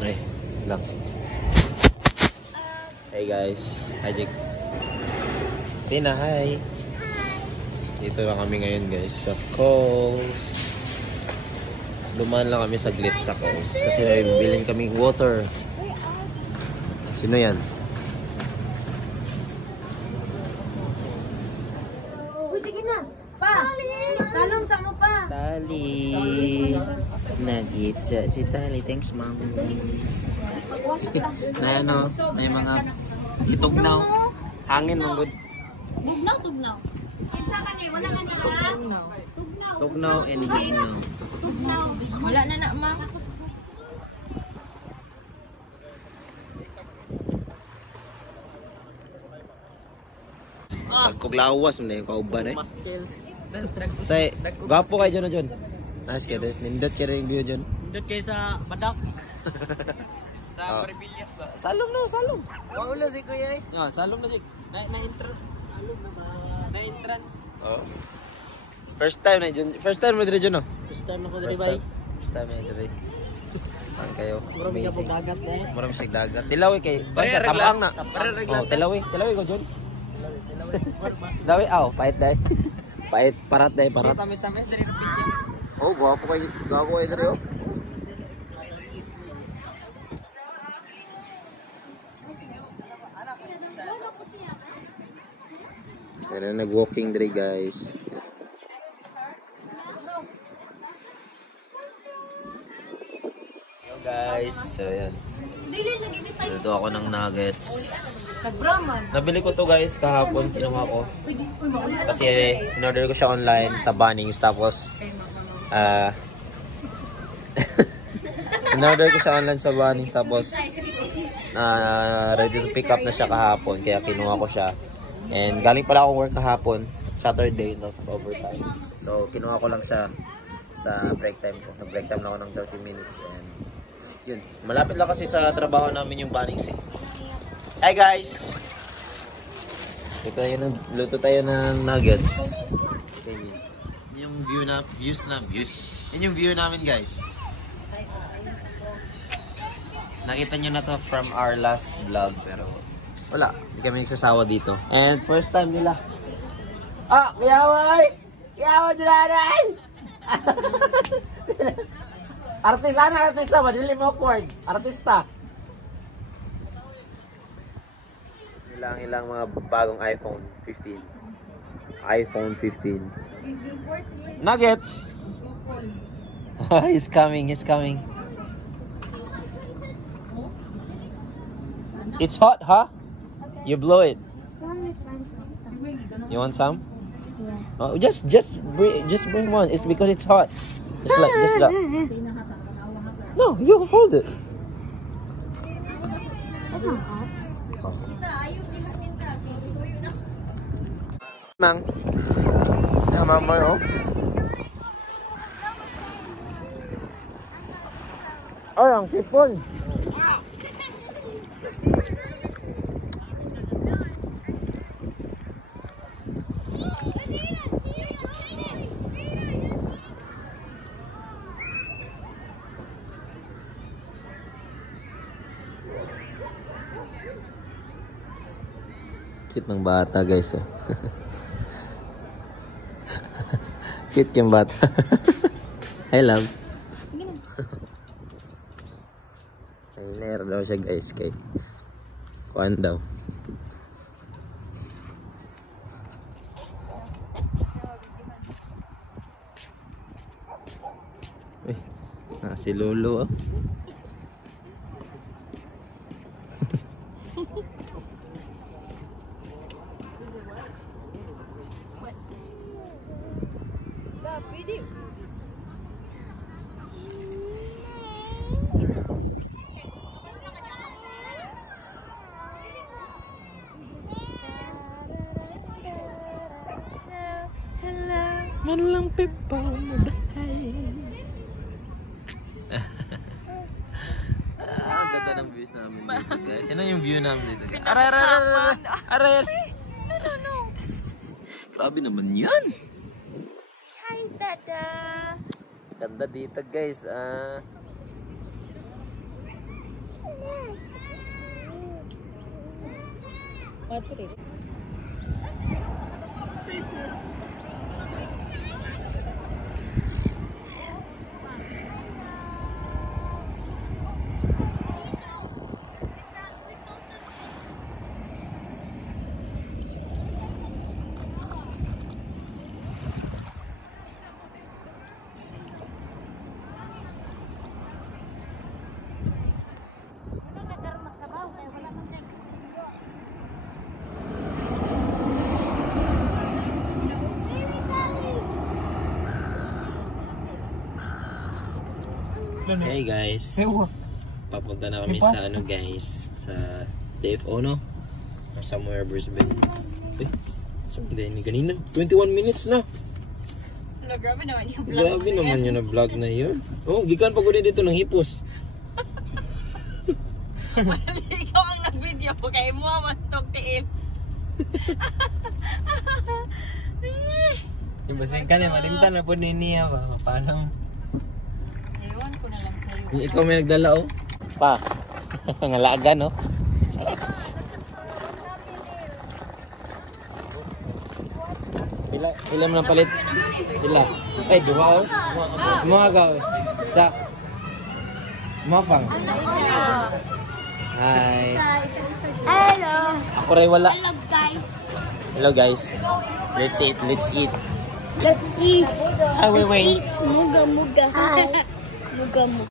Ay, lang. Hey guys, hi Jake. Tina, hi. Dito lang kami ngayon guys sa Coast. Dumaan lang kami saglit sa Coast kasi may bibilin kaming water. Sino yan? Uy, sige na. Pa! Salong sa mo pa. Tali. Nag-itcha si Tali. Thanks, mom. Na ano, na yung mga itugnaw. Hangin mong good. Tugnaw, tugnaw. Wala na nila. Tugnaw and bugnaw. Tugnaw. Wala na na, ma. Pagkuglawas mo na yung kauban eh. Say, gwapo kayo dyan o dyan. Nice kayo din. Nindot kayo rin yung view dyan. Nindot kayo sa Badak. Sa Maribillas ba? Salom na, salom. Wala si Kuya eh. Yan, salom na Jake. Na-entrance. Alum na ba? Na-entrance. Oh. First time na dyan. First time mo dyan dyan o? First time ako dali bay. First time na dyan. Saan kayo? Murami ka po dagat eh. Murami sig dagat. Tilawi kay. Pare, Tabang na. regla. Oh, tilawi. Tilawi ko dyan. Tilawi, aw. Pahit dahi. Pahit, parat dahi, parat. Tamis-tamis dari ng picture. Oh, gwapo kayo. Gwapo kayo dyan o. Yan na nag-walking dre guys. Hello guys. So yan. Dito ako ng nuggets. Nabili ko to guys kahapon. Kinuha ko. Kasi in-order ko siya online sa Bunnings. Tapos in-order ko siya online sa Bunnings. Tapos ready to pick up na siya kahapon. Kaya kinuha ko siya. And galing pala akong work kahapon, Saturday, no, overtime. So, kinuha ko lang siya sa break time ko. Sa break time lang ako ng 30 minutes. And yun, malapit lang kasi sa trabaho namin yung Bunnings eh. Hi guys! Luto tayo ng nuggets. Yun yung view na, views. Yun yung view namin guys. Nakita nyo na to from our last vlog, pero wala, hindi kami nagsasawa dito. And first time nila. Ah, kiyaway! Kiyaway dinanan! Artista, madili mo awkward. Artista. Ilang mga bagong iPhone 15. iPhone 15. Nuggets! He's coming. It's hot, huh? You blow it. You want some? Yeah. Oh, just bring one. It's because it's hot. Just that. No, you hold it. That's not hot. Mang. Yeah, mama, oh. Orang sipon. Cute ng bata guys oh. Cute yung bata. I love. Trainer daw siya guys kay kuan daw. Si Lolo oh. Malang pipaw mo basay. Ang ganda ng views namin dito guys. Ano yung view namin dito guys? Aray! No. Grabe naman yan. Hi, Dada. Ganda dito guys. Hey guys, papunta na kami sa ano guys, sa DFO no? Or somewhere Brisbane. So hindi ganina, 21 minutes na. Grabe naman yung Grabe naman yun na vlog na yun. Oh, gikan pa ko din dito ng hipos. Ikaw ang nag-video kay mo ang tiil. Yung basing ka na, malimtan na po niya ba? Paano? Ewan ko na lang sa'yo. Ikaw may nagdala oh. Pa, ngalaga no? Pila mo ng palit? Pila? Ay, dua oh. Mga gaw. Sa. Mga pang. Hi. Hello. Ako rin wala. Hello guys. Hello guys. Let's eat. Let's eat. Let's eat. Ah, wait. Muga muga. Hi. Muga muga.